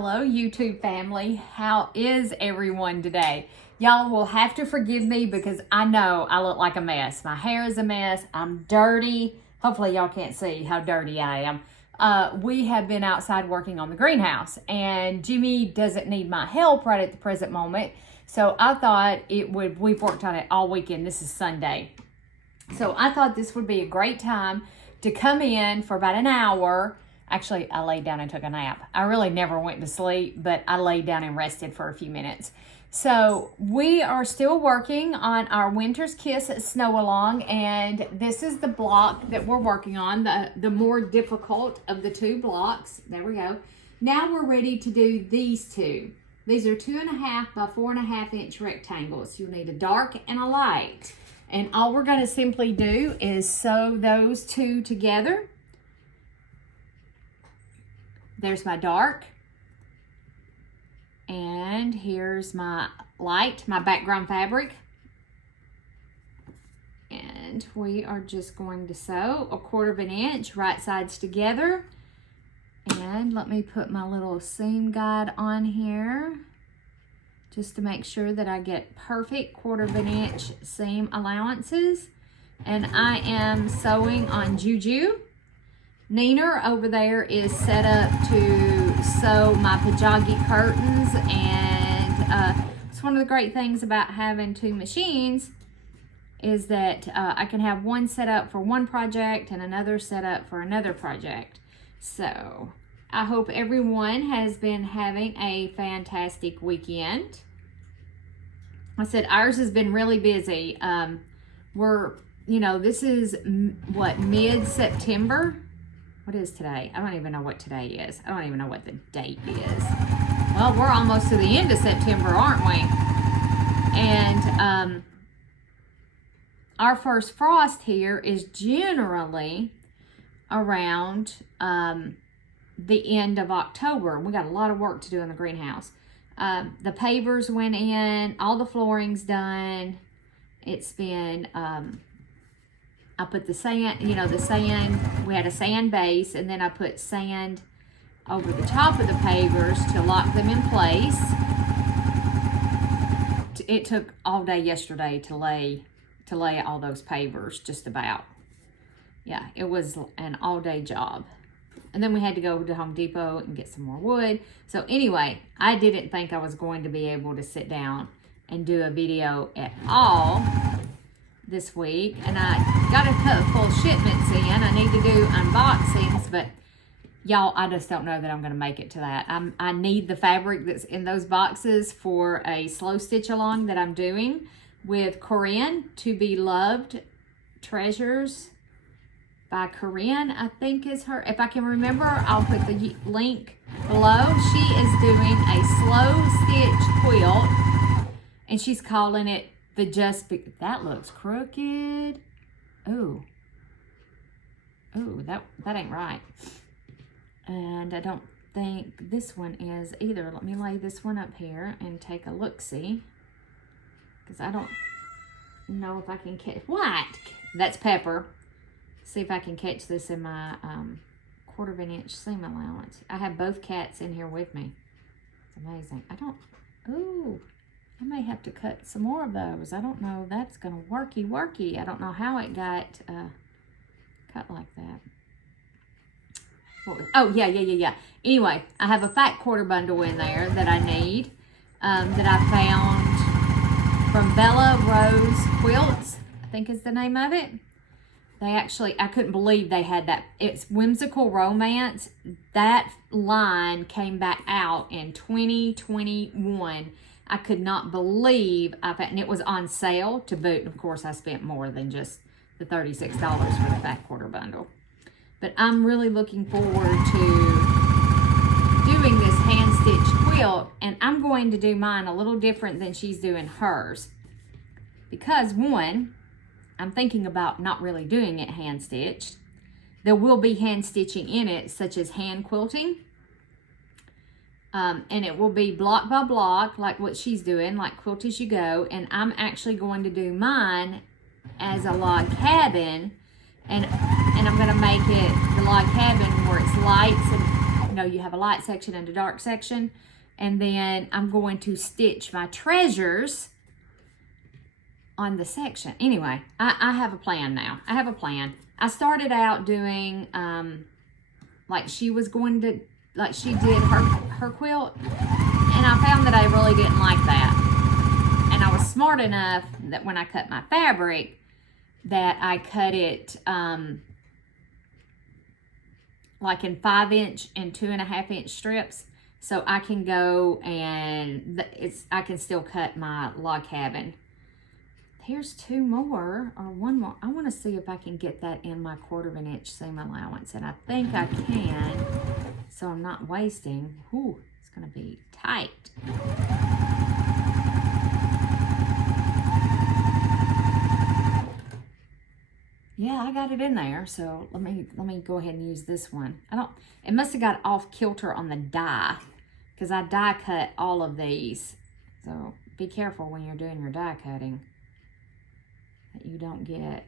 Hello YouTube family, how is everyone today? Y'all will have to forgive me because I know I look like a mess. My hair is a mess, I'm dirty. Hopefully y'all can't see how dirty I am. We have been outside working on the greenhouse and Jimmy doesn't need my help right at the present moment. So I thought we've worked on it all weekend. This is Sunday. So I thought this would be a great time to come in for about an hour. Actually, I laid down and took a nap. I really never went to sleep, but I laid down and rested for a few minutes. So we are still working on our Winter's Kiss Snow Along, and this is the block that we're working on, the more difficult of the two blocks. There we go. Now we're ready to do these two. These are 2.5 by 4.5 inch rectangles. You'll need a dark and a light. And all we're going to simply do is sew those two together. There's my dark, and here's my light, my background fabric. And we are just going to sew 1/4 inch right sides together. And let me put my little seam guide on here just to make sure that I get perfect 1/4 inch seam allowances. And I am sewing on Juju. Neener over there is set up to sew my pajagi curtains, and it's one of the great things about having two machines is that I can have one set up for one project and another set up for another project. So I hope everyone has been having a fantastic weekend. I said ours has been really busy. This is what, mid-September? What is today? I don't even know what today is. I don't even know what the date is. Well, we're almost to the end of September, aren't we? And our first frost here is generally around the end of October. We got a lot of work to do in the greenhouse. The pavers went in, all the flooring's done. It's been... I put the sand, we had a sand base, and then I put sand over the top of the pavers to lock them in place. It took all day yesterday to lay all those pavers, just about. Yeah, it was an all-day job. And then we had to go to Home Depot and get some more wood. So anyway, I didn't think I was going to be able to sit down and do a video at all this week, and I got a couple shipments in. I need to do unboxings, but y'all, I just don't know that I'm going to make it to that. I need the fabric that's in those boxes for a slow stitch along that I'm doing with Corinne, To Be Loved Treasures by Corinne, I think is her. If I can remember, I'll put the link below. She is doing a slow stitch quilt, and she's calling it that looks crooked. Ooh, that ain't right. And I don't think this one is either. Let me lay this one up here and take a look-see, because I don't know if I can catch what. That's Pepper. See if I can catch this in my 1/4 inch seam allowance. I have both cats in here with me. It's amazing. I may have to cut some more of those. I don't know. That's going to worky. I don't know how it got cut like that. Oh, yeah. Anyway, I have a fat quarter bundle in there that I need, that I found from Bella Rose Quilts, I think is the name of it. They actually, I couldn't believe they had that. It's Whimsical Romance. That line came back out in 2021. I could not believe and it was on sale to boot. And of course, I spent more than just the $36 for the fat quarter bundle. But I'm really looking forward to doing this hand stitch quilt, and I'm going to do mine a little different than she's doing hers. Because one, I'm thinking about not really doing it hand stitched. There will be hand stitching in it, such as hand quilting. And it will be block by block, like what she's doing, like Quilt As You Go. And I'm actually going to do mine as a log cabin, and I'm going to make it the log cabin where it's lights and know, you have a light section and a dark section. And then I'm going to stitch my treasures on the section. Anyway, I have a plan now. I have a plan. I started out doing, like she was going to, like she did her quilt. And I found that I really didn't like that. And I was smart enough that when I cut my fabric, that I cut it like in 5-inch and 2.5-inch strips. So I can go and I can still cut my log cabin. Here's 2 more or 1 more. I want to see if I can get that in my 1/4 inch seam allowance. And I think I can. So I'm not wasting. Ooh, it's going to be tight. Yeah, I got it in there. So let me go ahead and use this one. It must have got off kilter on the die because I die cut all of these. So be careful when you're doing your die cutting that you don't get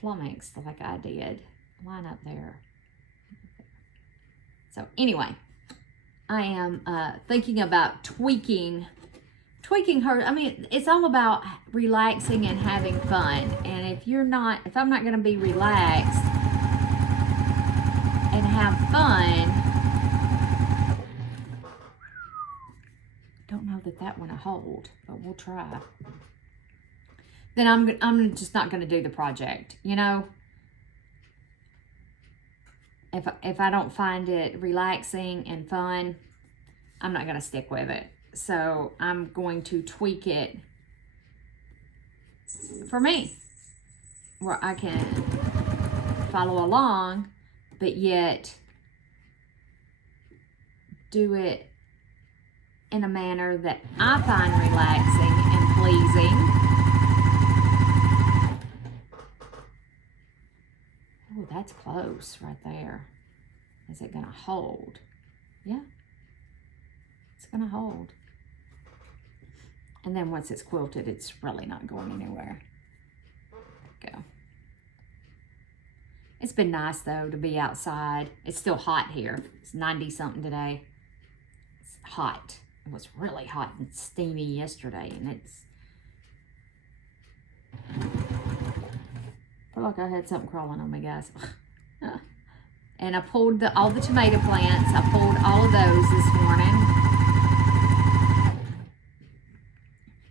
flummoxed like I did. Line up there. So anyway, I am thinking about tweaking her. I mean, it's all about relaxing and having fun. And if I'm not going to be relaxed and have fun, don't know that one will hold, but we'll try. Then I'm just not going to do the project, you know. If I don't find it relaxing and fun, I'm not going to stick with it. So I'm going to tweak it for me, where I can follow along, but yet do it in a manner that I find relaxing and pleasing. Oh, that's close right there. Is it going to hold? Yeah, it's going to hold. And then once it's quilted, it's really not going anywhere. Go. It's been nice though to be outside. It's still hot here. It's 90 something today. It's hot. It was really hot and steamy yesterday, and it's, I feel like I had something crawling on me, guys. And I pulled all the tomato plants. I pulled all of those this morning.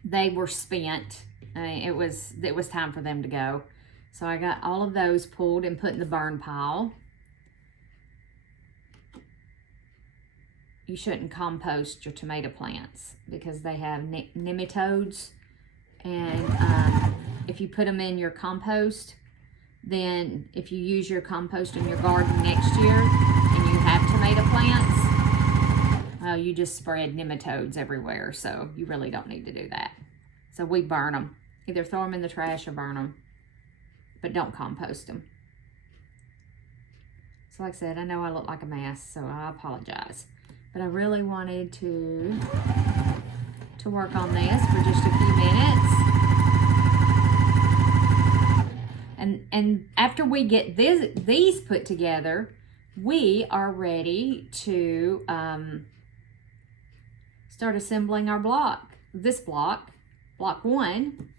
They were spent. I mean, it was time for them to go. So I got all of those pulled and put in the burn pile. You shouldn't compost your tomato plants because they have nematodes. And if you put them in your compost, then if you use your compost in your garden next year and you have tomato plants, well, you just spread nematodes everywhere. So you really don't need to do that. So we burn them. Either throw them in the trash or burn them. But don't compost them. So like I said, I know I look like a mess, so I apologize. But I really wanted to work on this for just a few minutes. And after we get these put together, we are ready to start assembling our block. This block, block 1.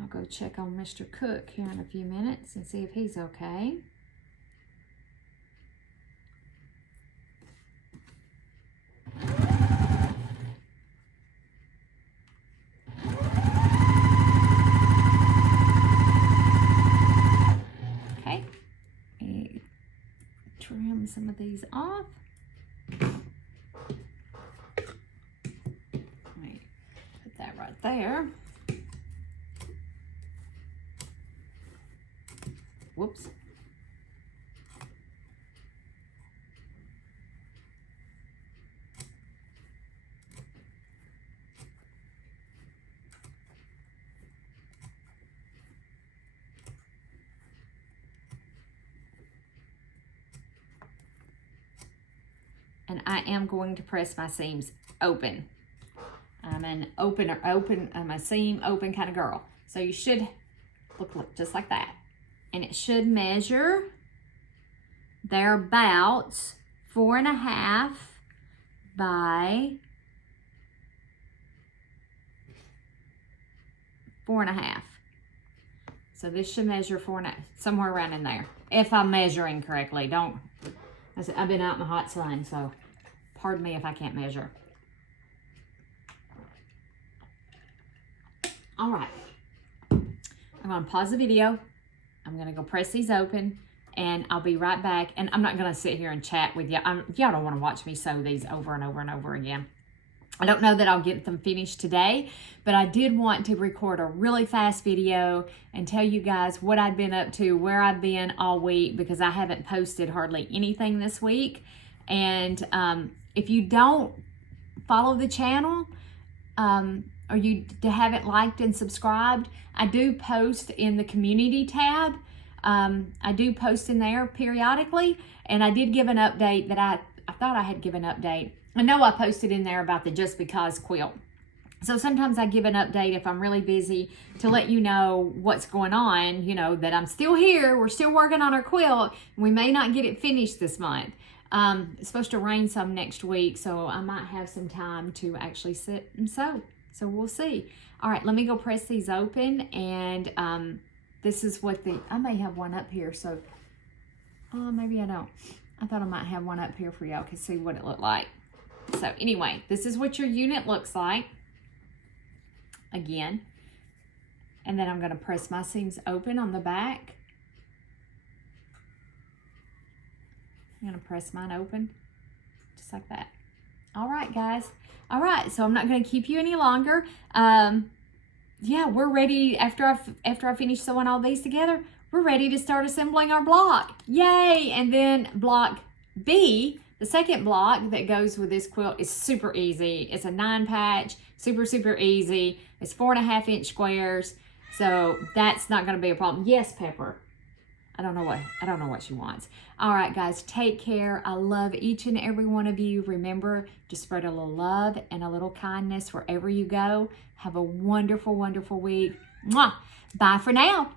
I'll go check on Mr. Cook here in a few minutes and see if he's okay. Okay, and trim some of these off. Let me put that right there. Whoops. And I am going to press my seams open. I'm I'm a seam open kind of girl. So you should look just like that. And it should measure thereabouts 4.5 by 4.5. So this should measure 4.5, somewhere around in there. If I'm measuring correctly, I've been out in the hot sun, so pardon me if I can't measure. All right, I'm gonna pause the video. I'm gonna go press these open and I'll be right back. And I'm not gonna sit here and chat with you. Y'all don't wanna watch me sew these over and over and over again. I don't know that I'll get them finished today, but I did want to record a really fast video and tell you guys what I've been up to, where I've been all week, because I haven't posted hardly anything this week. And if you don't follow the channel, or you haven't liked and subscribed, I do post in the community tab. I do post in there periodically, and I did give an update that I thought I had given an update. I know I posted in there about the Just Because quilt. So sometimes I give an update if I'm really busy to let you know what's going on, you know, that I'm still here, we're still working on our quilt, and we may not get it finished this month. It's supposed to rain some next week, so I might have some time to actually sit and sew. So we'll see. All right, let me go press these open, and this is what I may have one up here, so maybe I don't. I thought I might have one up here for y'all to see what it looked like. So anyway, this is what your unit looks like again. And then I'm going to press my seams open on the back. I'm going to press mine open just like that. All right, guys. All right, so I'm not going to keep you any longer. Yeah, we're ready. After I finish sewing all these together, we're ready to start assembling our block. Yay! And then block B, the second block that goes with this quilt, is super easy. It's a 9-patch, super easy. It's 4.5-inch squares, so that's not going to be a problem. Yes, Pepper. I don't know what she wants. All right, guys, take care. I love each and every one of you. Remember to spread a little love and a little kindness wherever you go. Have a wonderful, wonderful week. Mwah! Bye for now.